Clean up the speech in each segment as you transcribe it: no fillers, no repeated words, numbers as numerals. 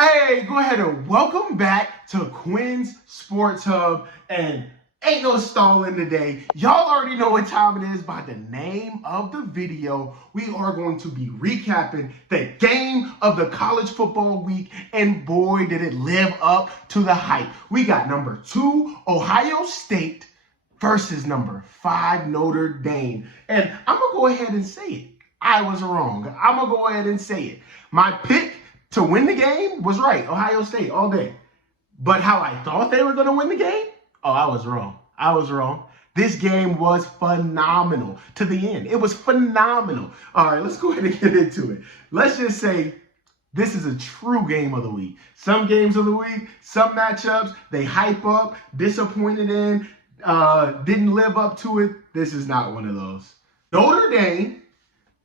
Hey, go ahead and welcome back to Quinn's Sports Hub. And ain't no stalling today. Y'all already know what time it is by the name of the video. We are going to be recapping the game of the college football week. And boy, did it live up to the hype. We got number 2, Ohio State versus number 5, Notre Dame. And I'm going to go ahead and say it. I was wrong. I'm going to go ahead and say it. My pick to win the game was right, Ohio State all day. But how I thought they were going to win the game? Oh, I was wrong. I was wrong. This game was phenomenal to the end. It was phenomenal. All right, let's go ahead and get into it. Let's just say this is a true game of the week. Some games of the week, some matchups, they hype up, disappointed in, didn't live up to it. This is not one of those. Notre Dame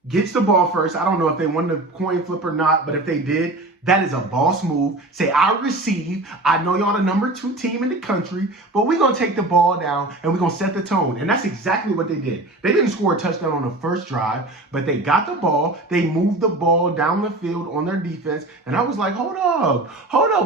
gets the ball first. I don't know if they won the coin flip or not, but if they did, that is a boss move. Say, I receive. I know y'all the number 2 team in the country, but we're going to take the ball down and we're going to set the tone. And that's exactly what they did. They didn't score a touchdown on the first drive, but they got the ball. They moved the ball down the field on their defense. And I was like, hold up,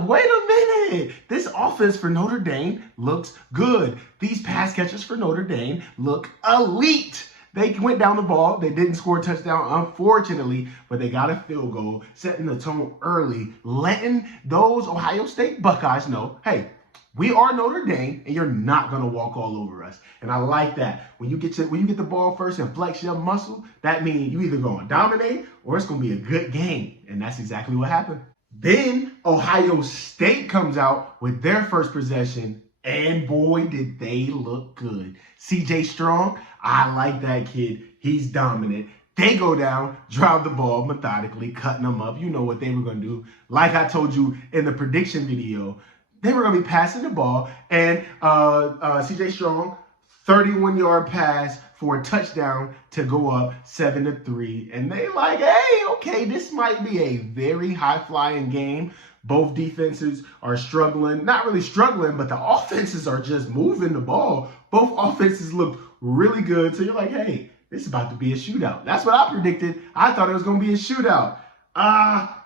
wait a minute. This offense for Notre Dame looks good. These pass catchers for Notre Dame look elite. They went down the ball. They didn't score a touchdown, unfortunately, but they got a field goal, setting the tone early, letting those Ohio State Buckeyes know, hey, we are Notre Dame, and you're not going to walk all over us. And I like that. When you get the ball first and flex your muscle, that means you either going to dominate or it's going to be a good game. And that's exactly what happened. Then Ohio State comes out with their first possession. And boy, did they look good. CJ Strong, I like that kid. He's dominant. They go down, drive the ball methodically, cutting them up. You know what they were going to do. Like I told you in the prediction video, they were going to be passing the ball. And CJ Strong, 31-yard pass for a touchdown to go up 7-3. And they like, hey, okay, this might be a very high-flying game. Both defenses are struggling. Not really struggling, but the offenses are just moving the ball. Both offenses look really good. So you're like, hey, this is about to be a shootout. That's what I predicted. I thought it was going to be a shootout.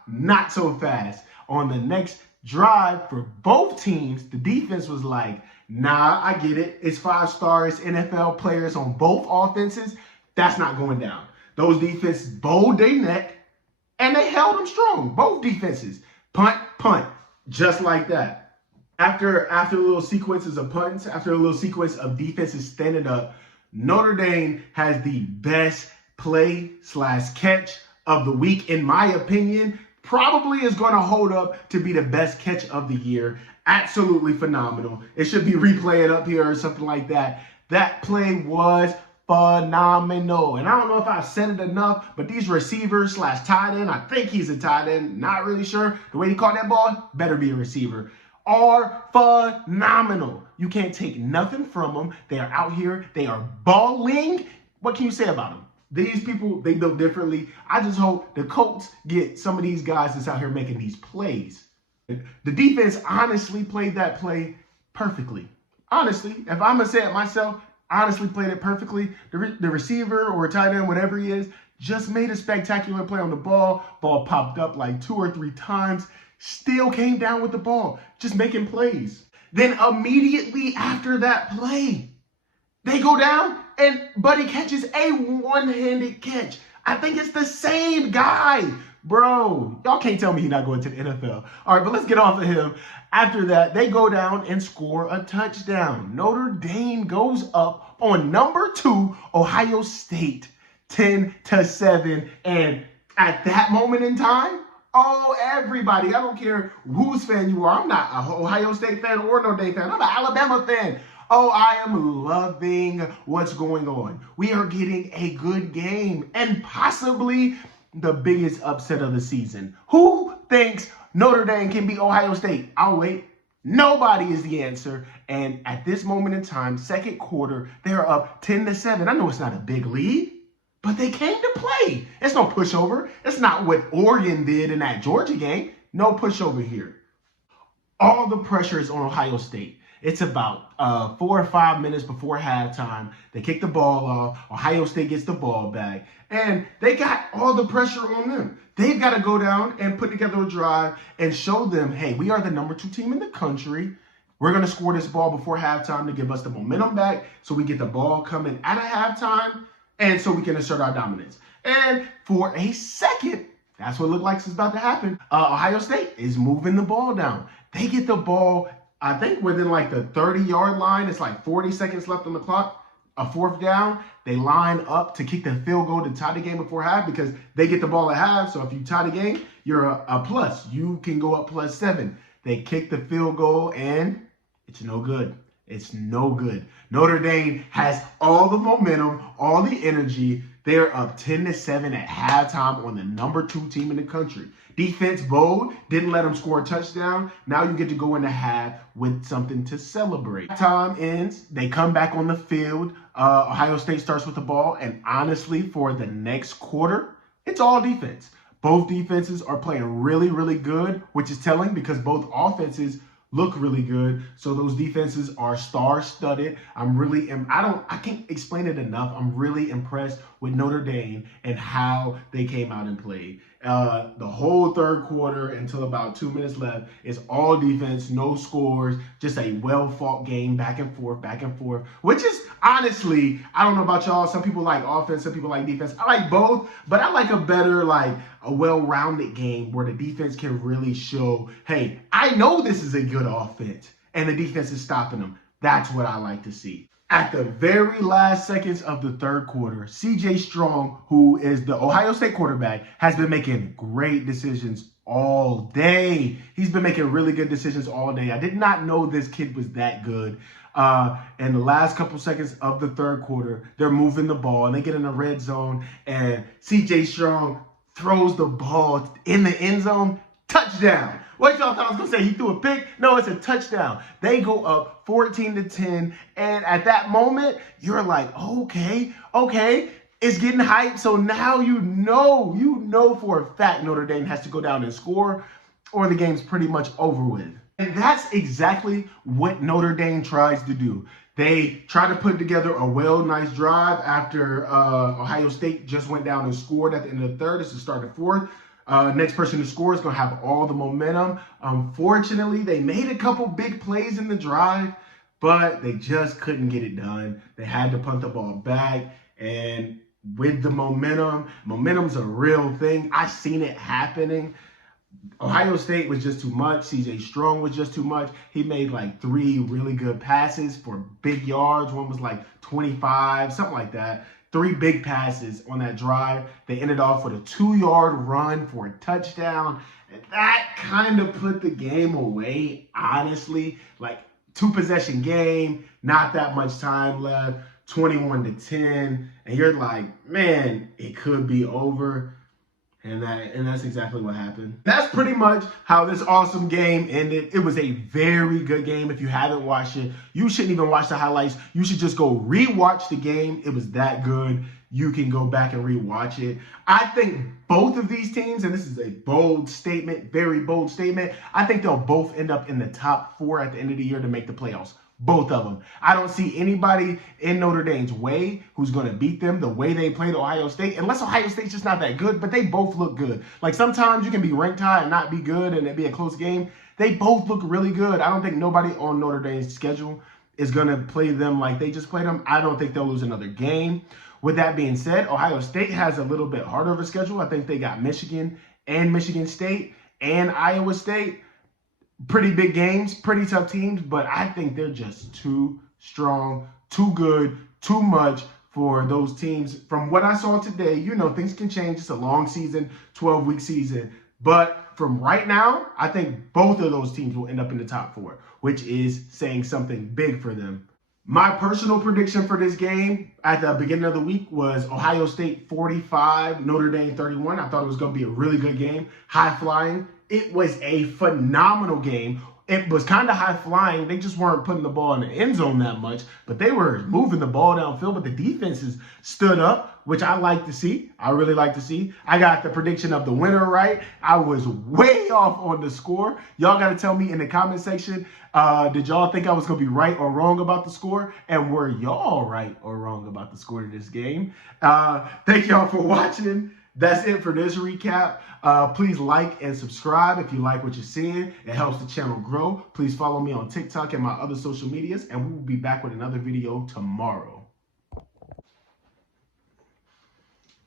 Not so fast. On the next drive for both teams, the defense was like, nah, I get it. It's 5-star NFL players on both offenses. That's not going down. Those defenses bowed their neck, and they held them strong. Both defenses. Punt, just like that. After the little sequences of punts, after a little sequence of defenses standing up, Notre Dame has the best play/catch of the week, in my opinion. Probably is going to hold up to be the best catch of the year. Absolutely phenomenal. It should be replayed up here or something like that. That play was phenomenal. And I don't know if I've said it enough, but these receivers/tight end, I think he's a tight end, not really sure. The way he caught that ball, better be a receiver, are phenomenal. You can't take nothing from them. They are out here. They are balling. What can you say about them? These people, they built differently. I just hope the Colts get some of these guys that's out here making these plays. The defense honestly played that play perfectly. Honestly, if I'm going to say it myself, honestly played it perfectly. The receiver or tight end, whatever he is, just made a spectacular play on the ball. Ball popped up like 2 or 3 times. Still came down with the ball, just making plays. Then immediately after that play, they go down and Buddy catches a one-handed catch. I think it's the same guy. Bro, y'all can't tell me he's not going to the NFL. All right, but let's get off of him. After that, they go down and score a touchdown. Notre Dame goes up on number 2, Ohio State, 10-7. And at that moment in time, oh, everybody, I don't care whose fan you are. I'm not an Ohio State fan or Notre Dame fan. I'm an Alabama fan. Oh, I am loving what's going on. We are getting a good game and possibly the biggest upset of the season. Who thinks Notre Dame can beat Ohio State? I'll wait. Nobody is the answer. And at this moment in time, second quarter, they're up 10-7. I know it's not a big lead, but they came to play. It's no pushover. It's not what Oregon did in that Georgia game. No pushover here. All the pressure is on Ohio State. It's about 4 or 5 minutes before halftime. They kick the ball off. Ohio State gets the ball back. And they got all the pressure on them. They've got to go down and put together a drive and show them, hey, we are the #2 team in the country. We're going to score this ball before halftime to give us the momentum back so we get the ball coming out of halftime and so we can assert our dominance. And for a second, that's what looked like it's about to happen. Ohio State is moving the ball down. They get the ball, I think, within like the 30-yard line. It's like 40 seconds left on the clock. A 4th down. They line up to kick the field goal to tie the game before half because they get the ball at half. So if you tie the game, you're a plus. You can go up +7. They kick the field goal and it's no good. It's no good. Notre Dame has all the momentum, all the energy. They're up 10-7 at halftime on the #2 team in the country. Defense bold, didn't let them score a touchdown. Now you get to go into half with something to celebrate. Time ends. They come back on the field. Ohio State starts with the ball. And honestly, for the next quarter, it's all defense. Both defenses are playing really, really good, which is telling because both offenses look really good. So those defenses are star-studded. I can't explain it enough. I'm really impressed with Notre Dame and how they came out and played. The whole third quarter until about 2 minutes left is all defense, no scores, just a well-fought game, back and forth, which is honestly, I don't know about y'all. Some people like offense, some people like defense. I like both, but I like a better, a well-rounded game where the defense can really show, hey, I know this is a good offense, and the defense is stopping them. That's what I like to see. At the very last seconds of the third quarter, C.J. Strong, who is the Ohio State quarterback, has been making great decisions all day. He's been making really good decisions all day. I did not know this kid was that good. In the last couple seconds of the third quarter, they're moving the ball, and they get in the red zone, and C.J. Strong throws the ball in the end zone. Touchdown. What y'all thought I was going to say? He threw a pick? No, it's a touchdown. They go up 14-10. And at that moment, you're like, okay, it's getting hyped. So now you know for a fact Notre Dame has to go down and score or the game's pretty much over with. And that's exactly what Notre Dame tries to do. They try to put together a nice drive after Ohio State just went down and scored at the end of the third. It's the start of the fourth. Next person to score is going to have all the momentum. Unfortunately, they made a couple big plays in the drive, but they just couldn't get it done. They had to punt the ball back, and with the momentum's a real thing. I've seen it happening. Ohio State was just too much. C.J. Strong was just too much. He made like 3 really good passes for big yards. One was like 25, something like that. 3 big passes on that drive. They ended off with a 2-yard run for a touchdown. And that kind of put the game away, honestly. Like 2-possession game, not that much time left, 21-10. And you're like, man, it could be over. And that's exactly what happened. That's pretty much how this awesome game ended. It was a very good game. If you haven't watched it, you shouldn't even watch the highlights. You should just go rewatch the game. It was that good. You can go back and rewatch it. I think both of these teams, and this is a bold statement, very bold statement, I think they'll both end up in the top 4 at the end of the year to make the playoffs. Both of them. I don't see anybody in Notre Dame's way who's going to beat them the way they played Ohio State, unless Ohio State's just not that good, but they both look good. Like sometimes you can be ranked high and not be good and it be a close game. They both look really good. I don't think nobody on Notre Dame's schedule is going to play them like they just played them. I don't think they'll lose another game. With that being said, Ohio State has a little bit harder of a schedule. I think they got Michigan and Michigan State and Iowa State. Pretty big games, pretty tough teams, but I think they're just too strong, too good, too much for those teams. From what I saw today, things can change. It's a long season, 12-week season. But from right now, I think both of those teams will end up in the top 4, which is saying something big for them. My personal prediction for this game at the beginning of the week was Ohio State 45, Notre Dame 31. I thought it was going to be a really good game, high flying. It was a phenomenal game. it was kind of high flying. They just weren't putting the ball in the end zone that much, but they were moving the ball downfield. But the defenses stood up, which I like to see. I really like to see. I got the prediction of the winner right. I was way off on the score. Y'all got to tell me in the comment section, did y'all think I was going to be right or wrong about the score? And were y'all right or wrong about the score of this game? Thank y'all for watching. That's it for this recap. Please like and subscribe if you like what you're seeing. It helps the channel grow. Please follow me on TikTok and my other social medias, and we will be back with another video tomorrow.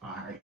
All right.